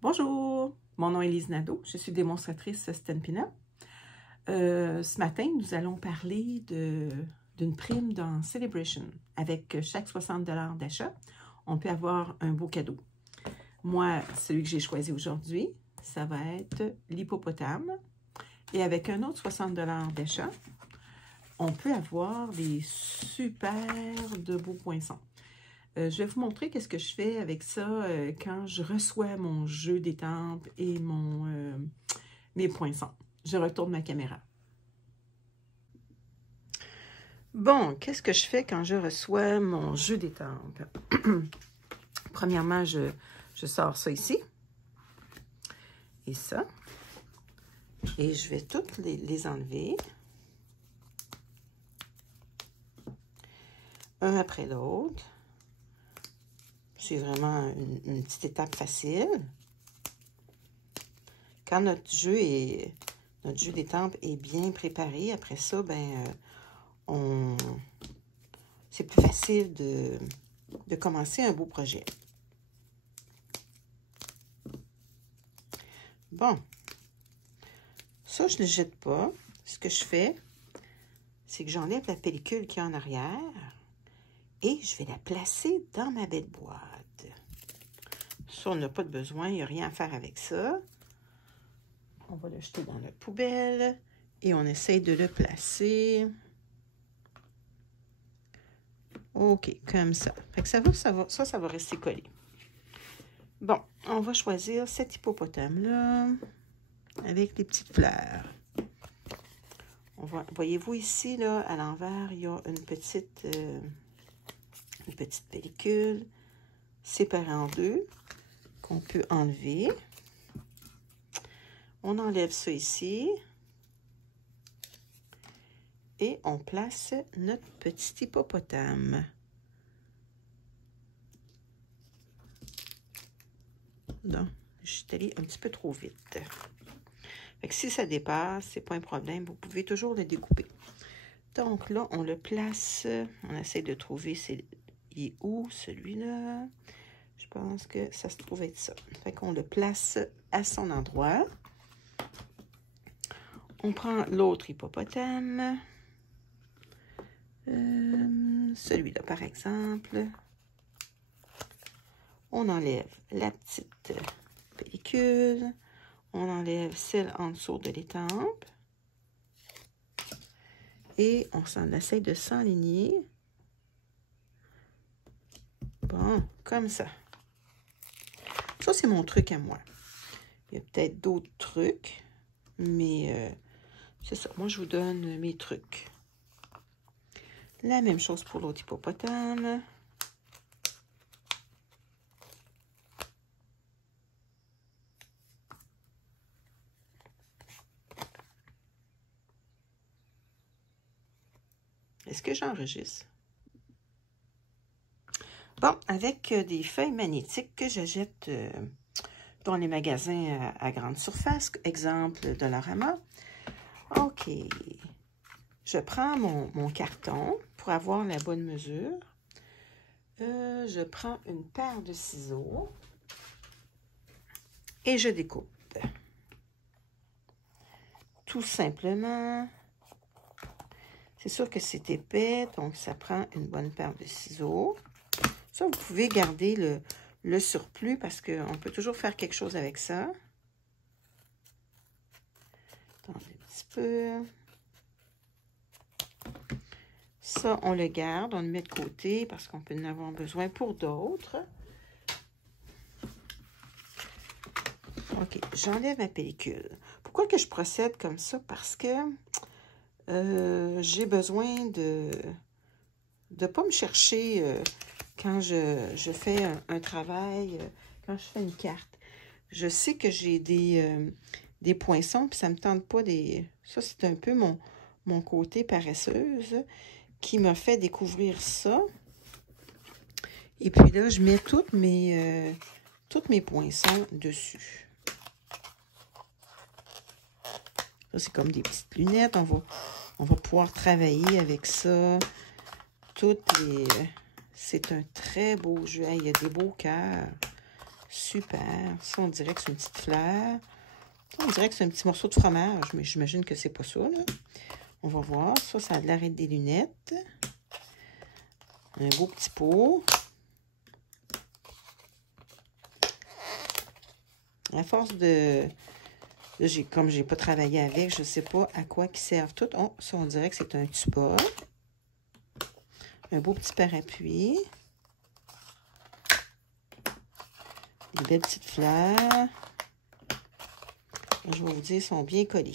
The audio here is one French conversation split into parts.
Bonjour, mon nom est Lise Nadeau, je suis démonstratrice Stampin' Up. Ce matin, nous allons parler d'une prime dans Celebration. Avec chaque 60 $ d'achat, on peut avoir un beau cadeau. Moi, celui que j'ai choisi aujourd'hui, ça va être l'hippopotame. Et avec un autre 60 $ d'achat, on peut avoir des super de beaux poinçons. Je vais vous montrer qu'est-ce que je fais avec ça quand je reçois mon jeu d'étampes et mes poinçons. Je retourne ma caméra. Bon, qu'est-ce que je fais quand je reçois mon jeu d'étampes? Premièrement, je sors ça ici. Et ça. Et je vais toutes les enlever. Un après l'autre. C'est vraiment une petite étape facile. Quand notre jeu d'étampes est bien préparé, après ça, c'est plus facile de commencer un beau projet. Bon, ça, je ne le jette pas. Ce que je fais, c'est que j'enlève la pellicule qui est en arrière et je vais la placer dans ma belle boîte. Ça, on n'a pas de besoin, il n'y a rien à faire avec ça. On va le jeter dans la poubelle et on essaye de le placer. OK, comme ça. Fait que ça va rester collé. Bon, on va choisir cet hippopotame-là avec les petites fleurs. Voyez-vous ici, là, à l'envers, il y a une petite pellicule séparée en deux qu'on peut enlever. On enlève ça ici. Et on place notre petit hippopotame. Non, je suis allée un petit peu trop vite. Fait que si ça dépasse, c'est pas un problème. Vous pouvez toujours le découper. Donc là, on le place. On essaie de trouver, il est où celui-là? Je pense que ça se trouve être ça. Fait qu'on le place à son endroit. On prend l'autre hippopotame. Celui-là, par exemple. On enlève la petite pellicule. On enlève celle en dessous de l'étampe. Et on essaie de s'enligner. Bon, comme ça. Ça, c'est mon truc à moi. Il y a peut-être d'autres trucs, mais c'est ça. Moi, je vous donne mes trucs. La même chose pour l'autre hippopotame. Est-ce que j'enregistre? Bon, avec des feuilles magnétiques que j'achète dans les magasins à grande surface, exemple Dollarama. OK. Je prends mon carton pour avoir la bonne mesure. Je prends une paire de ciseaux et je découpe. Tout simplement. C'est sûr que c'est épais, donc ça prend une bonne paire de ciseaux. Ça, vous pouvez garder le surplus parce qu'on peut toujours faire quelque chose avec ça. Attendez un petit peu. Ça, on le garde, on le met de côté parce qu'on peut en avoir besoin pour d'autres. OK, j'enlève ma pellicule. Pourquoi que je procède comme ça? Parce que j'ai besoin de ne pas me chercher quand je fais un travail, quand je fais une carte. Je sais que j'ai des poinçons, puis ça ne me tente pas des... Ça, c'est un peu mon côté paresseuse qui m'a fait découvrir ça. Et puis là, je mets toutes mes poinçons dessus. Ça, c'est comme des petites lunettes. On va pouvoir travailler avec ça. C'est un très beau jeu. Il y a des beaux cœurs. Super. Ça, on dirait que c'est une petite fleur. Ça, on dirait que c'est un petit morceau de fromage, mais j'imagine que c'est pas ça, là. On va voir. Ça, ça a de l'arrêt des lunettes. Un beau petit pot. À force de... Là, comme j'ai pas travaillé avec, je sais pas à quoi ils servent toutes. Oh, ça, on dirait que c'est un tuba. Un beau petit parapluie. Des belles petites fleurs. Je vais vous dire, ils sont bien collés.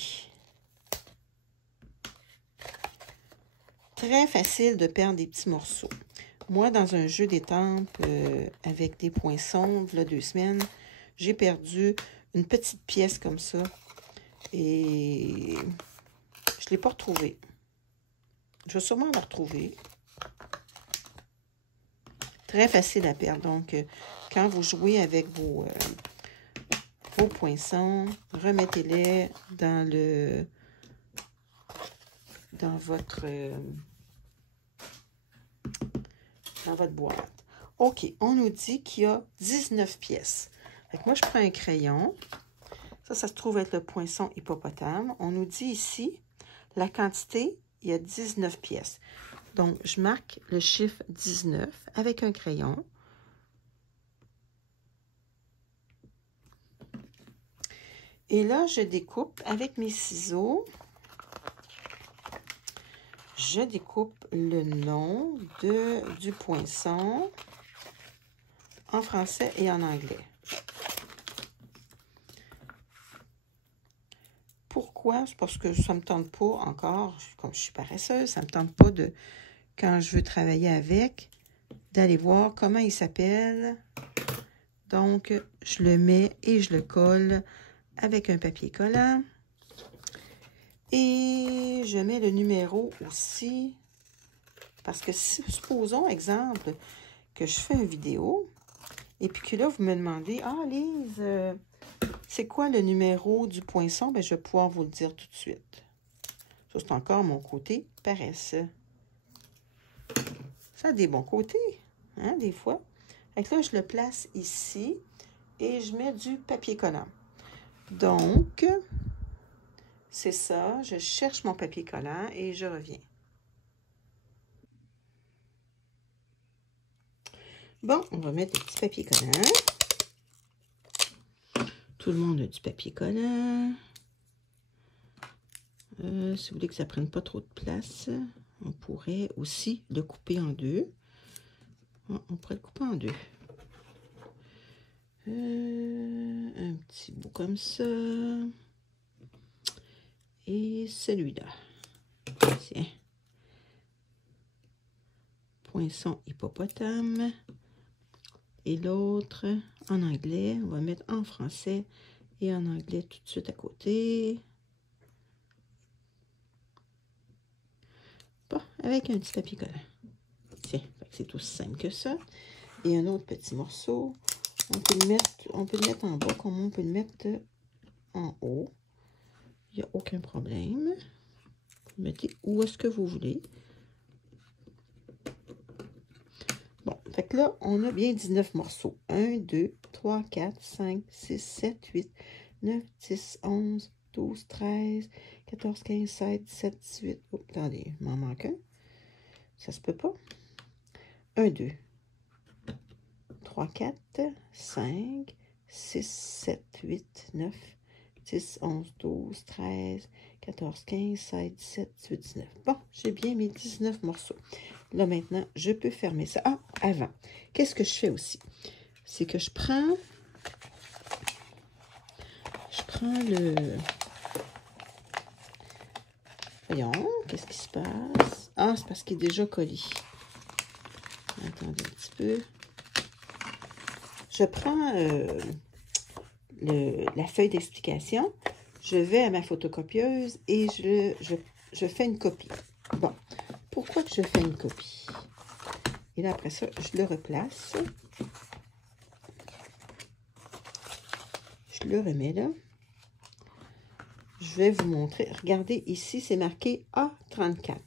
Très facile de perdre des petits morceaux. Moi, dans un jeu d'étampes avec des poinçons, il y a 2 semaines, j'ai perdu une petite pièce comme ça. Et je ne l'ai pas retrouvée. Je vais sûrement la retrouver. Très facile à perdre. Donc, quand vous jouez avec vos poinçons, remettez-les dans votre boîte. OK, on nous dit qu'il y a 19 pièces. Fait que moi, je prends un crayon. Ça se trouve être le poinçon hippopotame. On nous dit ici, la quantité, il y a 19 pièces. Donc, je marque le chiffre 19 avec un crayon. Et là, je découpe avec mes ciseaux. Je découpe le nom du poinçon en français et en anglais. Pourquoi? C'est parce que ça ne me tente pas encore, comme je suis paresseuse, ça ne me tente pas de, quand je veux travailler avec, d'aller voir comment il s'appelle. Donc, je le mets et je le colle avec un papier collant. Et je mets le numéro aussi, parce que si, supposons, exemple, que je fais une vidéo, et puis que là, vous me demandez, « Ah, Lise, c'est quoi le numéro du poinçon? » Bien, je vais pouvoir vous le dire tout de suite. Ça, c'est encore mon côté paresse. Ça a des bons côtés, hein, des fois. Fait que là, je le place ici, et je mets du papier collant. Donc, c'est ça, je cherche mon papier collant et je reviens. Bon, on va mettre le petit papier collant. Tout le monde a du papier collant. Si vous voulez que ça ne prenne pas trop de place, on pourrait aussi le couper en deux. On pourrait le couper en deux. Un petit bout comme ça. Et celui-là. Tiens. Poinçon hippopotame. Et l'autre en anglais. On va mettre en français et en anglais tout de suite à côté. Bon, avec un petit papier collant. Tiens, c'est aussi simple que ça. Et un autre petit morceau. On peut le mettre en bas comme on peut le mettre en haut. Il n'y a aucun problème. Vous le mettez où est-ce que vous voulez. Bon, fait que là, on a bien 19 morceaux. 1, 2, 3, 4, 5, 6, 7, 8, 9, 10, 11, 12, 13, 14, 15, 16, 17, 18. Oh, attendez, il m'en manque un. Ça se peut pas. 1, 2, 3, 4, 5, 6, 7, 8, 9, 10, 11, 12, 13, 14, 15, 16, 17, 18, 19. Bon, j'ai bien mes 19 morceaux. Là, maintenant, je peux fermer ça. Ah, avant, qu'est-ce que je fais aussi? C'est que je prends le... Voyons, qu'est-ce qui se passe? Ah, c'est parce qu'il est déjà collé. Attendez un petit peu. Je prends la feuille d'explication, je vais à ma photocopieuse et je fais une copie. Bon, pourquoi que je fais une copie? Et là, après ça, je le replace. Je le remets là. Je vais vous montrer. Regardez, ici, c'est marqué A34.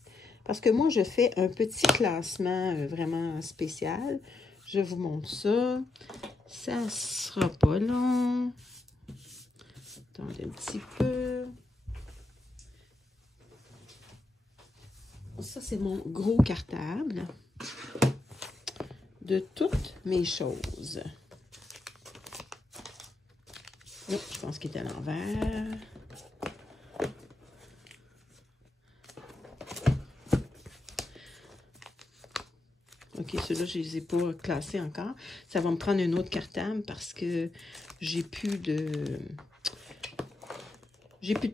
Parce que moi, je fais un petit classement vraiment spécial. Je vous montre ça. Ça sera pas long. Attendez un petit peu. Ça, c'est mon gros cartable de toutes mes choses. Oh, je pense qu'il est à l'envers. OK, ceux-là, je ne les ai pas classés encore. Ça va me prendre un autre cartable parce que j'ai plus de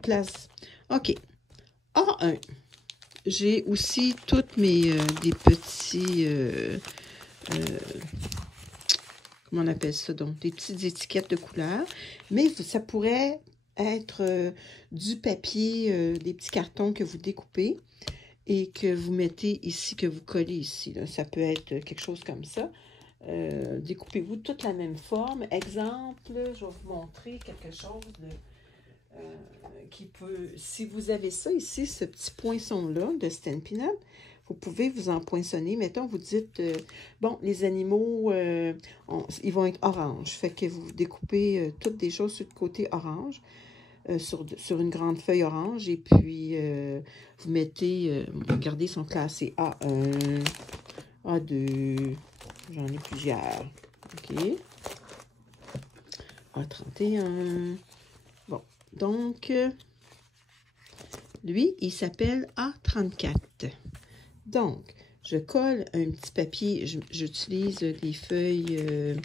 place. OK. A1. J'ai aussi toutes mes des petits comment on appelle ça donc? Des petites étiquettes de couleurs. Mais ça pourrait être du papier, des petits cartons que vous découpez et que vous mettez ici, que vous collez ici. Là. Ça peut être quelque chose comme ça. Découpez-vous toute la même forme. Exemple, je vais vous montrer quelque chose qui peut... Si vous avez ça ici, ce petit poinçon-là de Stampin' Up, vous pouvez vous empoinçonner. Mettons, vous dites, bon, les animaux, ils vont être orange. Fait que vous découpez toutes des choses sur le côté orange. Sur une grande feuille orange et puis vous mettez, regardez, ils sont classés A1, A2, j'en ai plusieurs, OK, A31, bon, donc, lui, il s'appelle A34, donc, je colle un petit papier, j'utilise des feuilles...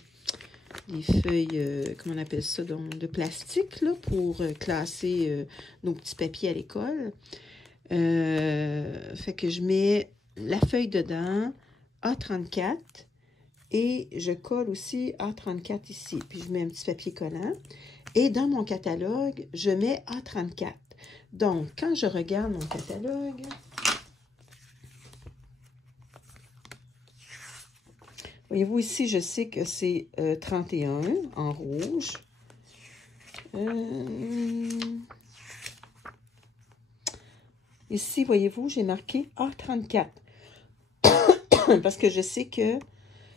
comment on appelle ça, donc, de plastique, là, pour classer nos petits papiers à l'école. Fait que je mets la feuille dedans, A34, et je colle aussi A34 ici. Puis je mets un petit papier collant. Et dans mon catalogue, je mets A34. Donc, quand je regarde mon catalogue... Voyez-vous, ici, je sais que c'est 31 en rouge. Ici, voyez-vous, j'ai marqué A34. Parce que je sais que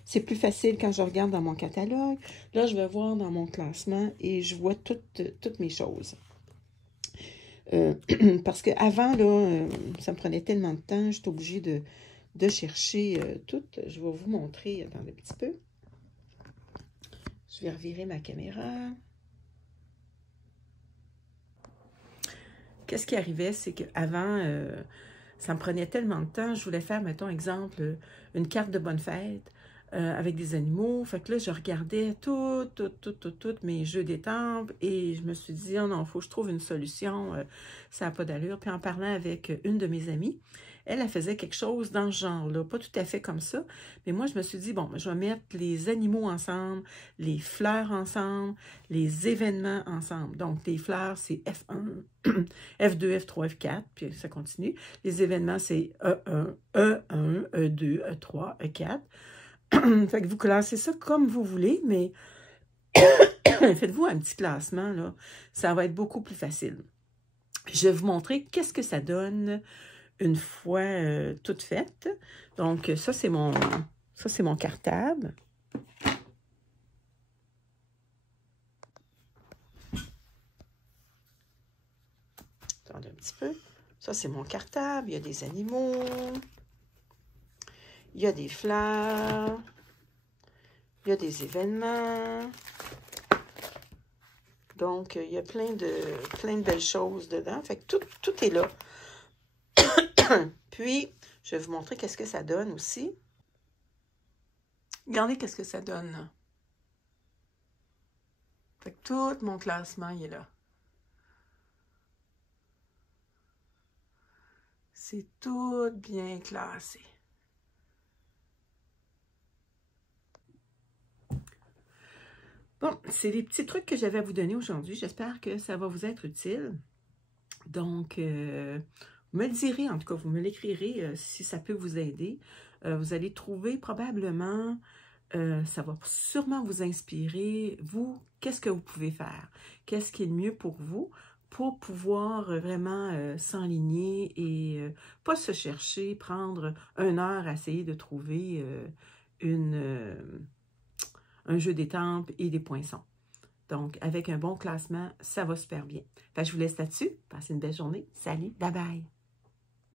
c'est plus facile quand je regarde dans mon catalogue. Là, je vais voir dans mon classement et je vois toutes mes choses. Parce qu'avant, là, ça me prenait tellement de temps, j'étais obligée de chercher toutes. Je vais vous montrer, attendez un petit peu. Je vais revirer ma caméra. Qu'est-ce qui arrivait, c'est qu'avant, ça me prenait tellement de temps. Je voulais faire, mettons, exemple, une carte de bonne fête avec des animaux. Fait que là, je regardais toutes mes jeux d'étampes et je me suis dit, oh non, il faut que je trouve une solution. Ça n'a pas d'allure. Puis en parlant avec une de mes amies, elle faisait quelque chose dans ce genre-là. Pas tout à fait comme ça, mais moi, je me suis dit, bon, je vais mettre les animaux ensemble, les fleurs ensemble, les événements ensemble. Donc, les fleurs, c'est F1, F2, F3, F4, puis ça continue. Les événements, c'est E1, E1, E2, E3, E4. Fait que vous classez ça comme vous voulez, mais faites-vous un petit classement, là. Ça va être beaucoup plus facile. Je vais vous montrer qu'est-ce que ça donne une fois toute faite. Donc, ça, c'est mon cartable. Attendez un petit peu. Ça, c'est mon cartable. Il y a des animaux. Il y a des fleurs. Il y a des événements. Donc, il y a plein de belles choses dedans. Fait que tout est là. Puis, je vais vous montrer qu'est-ce que ça donne aussi. Regardez qu'est-ce que ça donne, là. Fait que tout mon classement, il est là. C'est tout bien classé. Bon, c'est les petits trucs que j'avais à vous donner aujourd'hui. J'espère que ça va vous être utile. Donc, vous me le direz, en tout cas, vous me l'écrirez si ça peut vous aider. Vous allez trouver probablement, ça va sûrement vous inspirer, vous, qu'est-ce que vous pouvez faire? Qu'est-ce qui est le mieux pour vous pour pouvoir vraiment s'enligner et pas se chercher, prendre 1 heure à essayer de trouver un jeu d'étampes et des poinçons. Donc, avec un bon classement, ça va super bien. Fait que je vous laisse là-dessus. Passez une belle journée. Salut, bye bye!